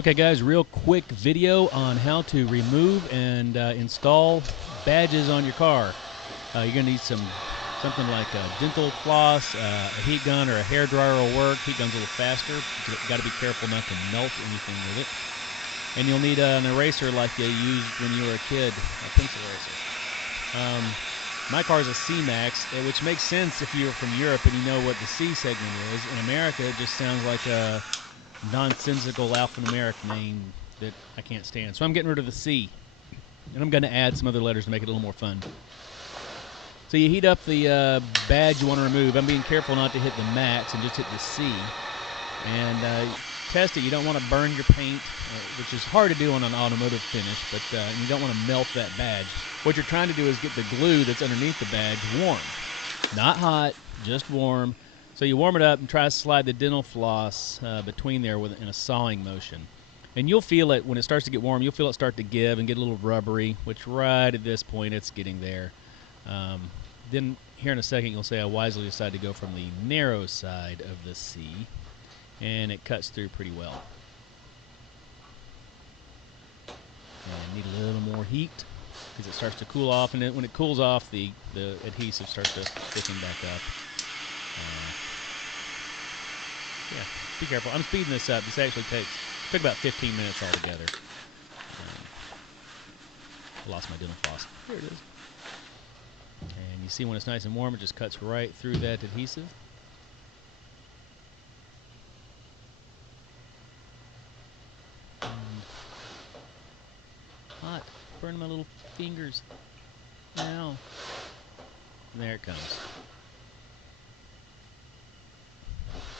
Okay, guys, real quick video on how to remove and install badges on your car. You're going to need something like a dental floss, a heat gun, or a hair dryer will work. Heat gun's a little faster. You got to be careful not to melt anything with it. And you'll need an eraser like you used when you were a kid, a pencil eraser. My car is a C-Max, which makes sense if you're from Europe and you know what the C segment is. In America, it just sounds like a nonsensical alphanumeric name that I can't stand. So I'm getting rid of the C, and I'm going to add some other letters to make it a little more fun. So you heat up the badge you want to remove. I'm being careful not to hit the max and just hit the C. And test it. You don't want to burn your paint, which is hard to do on an automotive finish, but you don't want to melt that badge. What you're trying to do is get the glue that's underneath the badge warm. Not hot, just warm. So you warm it up and try to slide the dental floss between there in a sawing motion. And you'll feel it when it starts to get warm. You'll feel it start to give and get a little rubbery, which right at this point it's getting there. Then here in a second you'll say I wisely decided to go from the narrow side of the C, and it cuts through pretty well. And need a little more heat because it starts to cool off, and when it cools off, the adhesive starts to thicken back up. Yeah, be careful. I'm speeding this up. This actually took about 15 minutes altogether. I lost my dental floss. Here it is. And you see when it's nice and warm, it just cuts right through that adhesive. Hot. Burning my little fingers. Now. There it comes.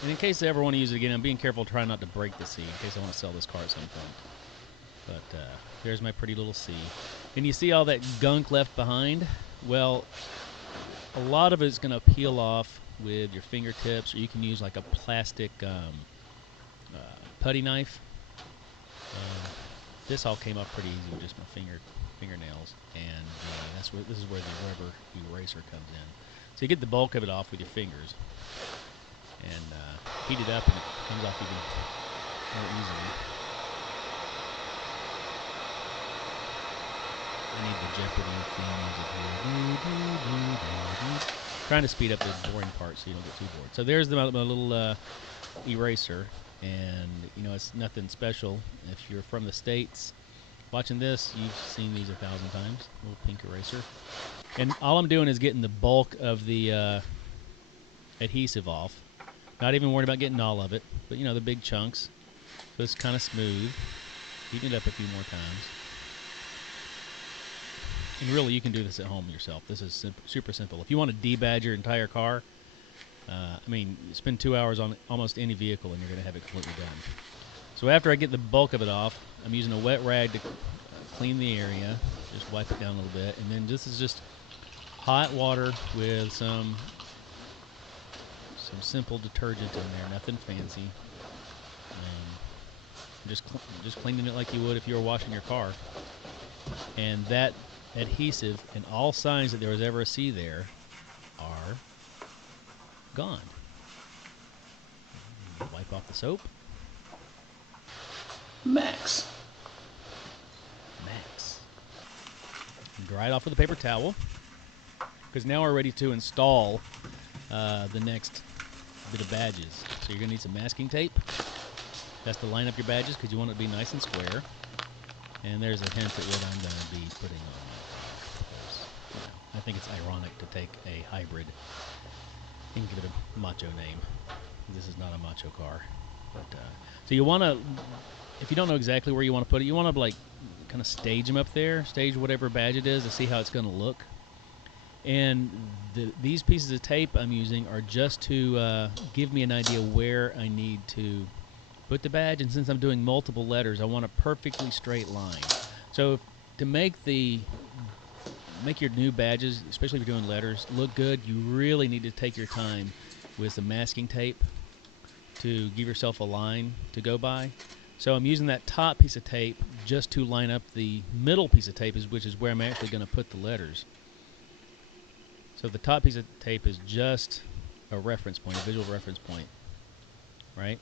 And in case I ever want to use it again, I'm being careful trying not to break the C in case I want to sell this car at some point. But there's my pretty little C. And you see all that gunk left behind? Well, a lot of it is going to peel off with your fingertips, or you can use like a plastic putty knife. This all came off pretty easy with just my fingernails, and this is where the rubber eraser comes in. So you get the bulk of it off with your fingers, and heat it up, and it comes off even more easily. I need the Jeopardy theme music here. Trying to speed up the boring part so you don't get too bored. So there's my little eraser, and you know it's nothing special. If you're from the States watching this, you've seen these 1,000 times. Little pink eraser. And all I'm doing is getting the bulk of the adhesive off. Not even worried about getting all of it, but you know, the big chunks. So it's kind of smooth. Heating it up a few more times. And really, you can do this at home yourself. This is super simple. If you want to debadge your entire car, I mean, you spend 2 hours on almost any vehicle and you're going to have it completely done. So after I get the bulk of it off, I'm using a wet rag to clean the area. Just wipe it down a little bit. And then this is just hot water with some simple detergent in there, nothing fancy. Just cleaning it like you would if you were washing your car. And that adhesive and all signs that there was ever a C there are gone. Wipe off the soap. Max. Dry it off with a paper towel, because now we're ready to install the next bit of badges. So you're going to need some masking tape. That's to line up your badges because you want it to be nice and square. And there's a hint at what I'm going to be putting on. You know, I think it's ironic to take a hybrid and give it a macho name. This is not a macho car. But so you want to, if you don't know exactly where you want to put it, you want to like kind of stage them up there, stage whatever badge it is to see how it's going to look. And these pieces of tape I'm using are just to give me an idea where I need to put the badge. And since I'm doing multiple letters, I want a perfectly straight line. So to make your new badges, especially if you're doing letters, look good, you really need to take your time with some masking tape to give yourself a line to go by. So I'm using that top piece of tape just to line up the middle piece of tape, which is where I'm actually going to put the letters. So the top piece of tape is just a reference point, a visual reference point, right?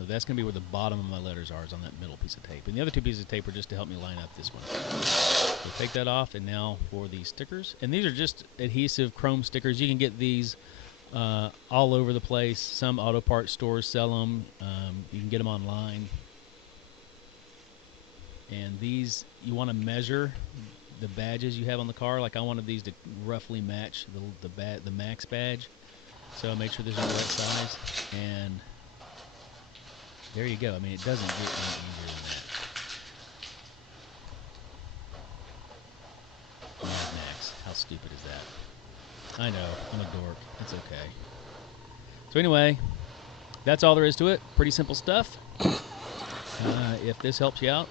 So that's going to be where the bottom of my letters are, is on that middle piece of tape. And the other two pieces of tape are just to help me line up this one. So take that off, and now for the stickers. And these are just adhesive chrome stickers. You can get these all over the place. Some auto parts stores sell them. You can get them online. And these, you want to measure the badges you have on the car. Like I wanted these to roughly match the max badge. So make sure these are the right size. And there you go. I mean, it doesn't get any easier than that. Mad Max. How stupid is that? I know. I'm a dork. It's okay. So anyway, that's all there is to it. Pretty simple stuff. If this helps you out,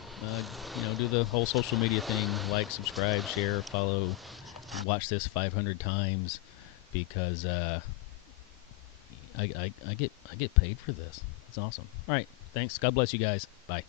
do the whole social media thing. Like, subscribe, share, follow. Watch this 500 times because I get paid for this. It's awesome. All right. Thanks. God bless you guys. Bye.